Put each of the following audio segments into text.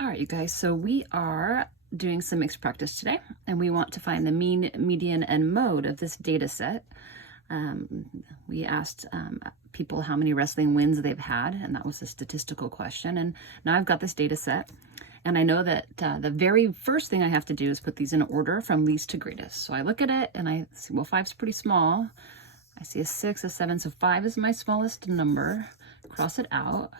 All right, you guys, so we are doing some mixed practice today, and we want to find the mean, median, and mode of this data set. We asked people how many wrestling wins they've had, and that was a statistical question. And now I've got this data set, and I know that the very first thing I have to do is put these in order from least to greatest. So I look at it, and I see, well, 5's pretty small. I see a 6, a 7, so 5 is my smallest number. Cross it out.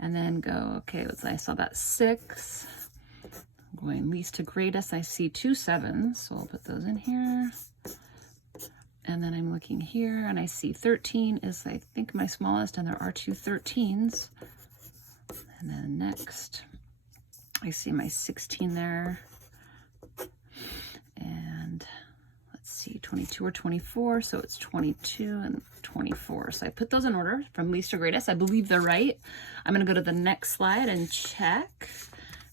And then go, okay, I saw that 6. I'm going least to greatest. I see 2 7s, so I'll put those in here. And then I'm looking here and I see 13 is, I think, my smallest, and there are 2 13s. And then next, I see my 16 there. And let's see, 22 or 24, so it's 22 and 24. So I put those in order from least to greatest. I believe they're right. I'm gonna go to the next slide and check if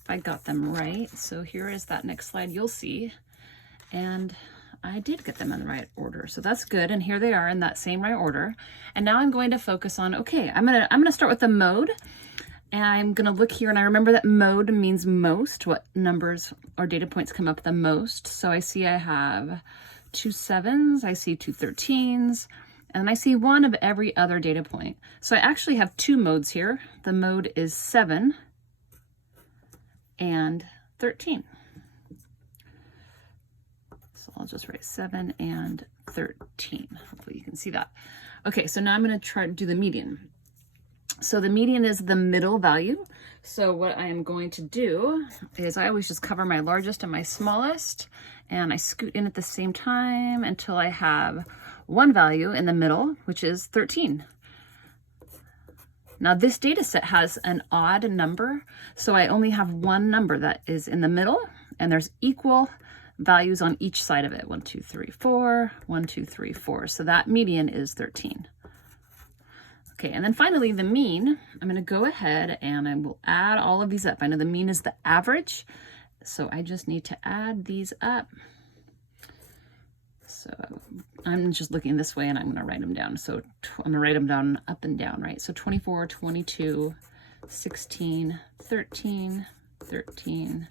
I got them right. So here is that next slide you'll see. And I did get them in the right order. So that's good. And here they are in that same right order. And now I'm going to focus on, okay, I'm gonna start with the mode. And I'm gonna look here, and I remember that mode means most, what numbers or data points come up the most. So I see I have 2 7s, I see 2 13s, and I see 1 of every other data point. So I actually have 2 modes here. The mode is 7 and 13. So I'll just write 7 and 13. Hopefully you can see that. Okay, so now I'm gonna try to do the median. So the median is the middle value. So what I am going to do is I always just cover my largest and my smallest, and I scoot in at the same time until I have one value in the middle, which is 13. Now this data set has an odd number, so I only have one number that is in the middle, and there's equal values on each side of it. 1 2 3 4, 1 2 3 4. So that median is 13. Okay, and then finally the mean, I'm gonna go ahead and I will add all of these up. I know the mean is the average, so I just need to add these up. So I'm just looking this way and I'm gonna write them down. So I'm gonna write them down up and down, right? So 24, 22, 16, 13, 13,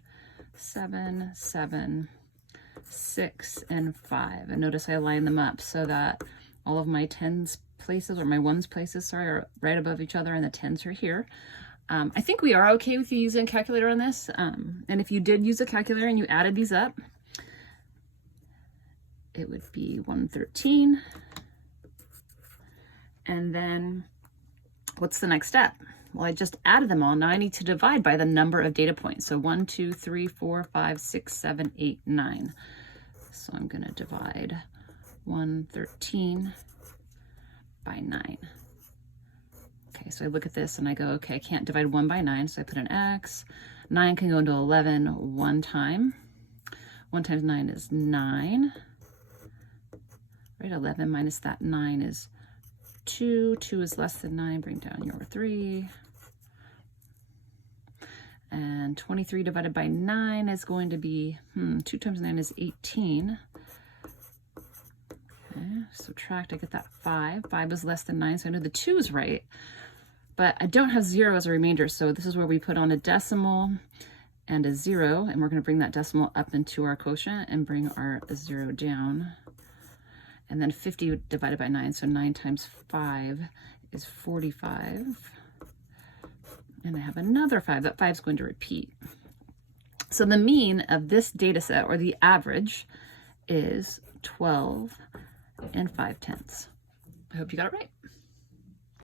7, 7, 6, and 5. And notice I line them up so that all of my 10s places, or my 1s places, sorry, are right above each other, and the 10s are here. I think we are okay with you using a calculator on this. And if you did use a calculator and you added these up, it would be 113. And then what's the next step? Well, I just added them all. Now I need to divide by the number of data points. So 1 2 3 4 5 6 7 8 9. So I'm going to divide 113 by 9. Okay, so I look at this and I go, okay, I can't divide 1 by 9, so I put an X. 9 can go into 11 one time. 1 times 9 is 9. Right, 11 minus that 9 is 2. 2 is less than 9, bring down your 3. And 23 divided by 9 is going to be, 2 times 9 is 18. Subtract, I get that 5. 5 is less than 9, so I know the 2 is right. But I don't have 0 as a remainder, so this is where we put on a decimal and a 0, and we're going to bring that decimal up into our quotient and bring our 0 down. And then 50 divided by 9, so 9 times 5 is 45. And I have another 5. That 5 is going to repeat. So the mean of this data set, or the average, is 12 and 5/10. I hope you got it right.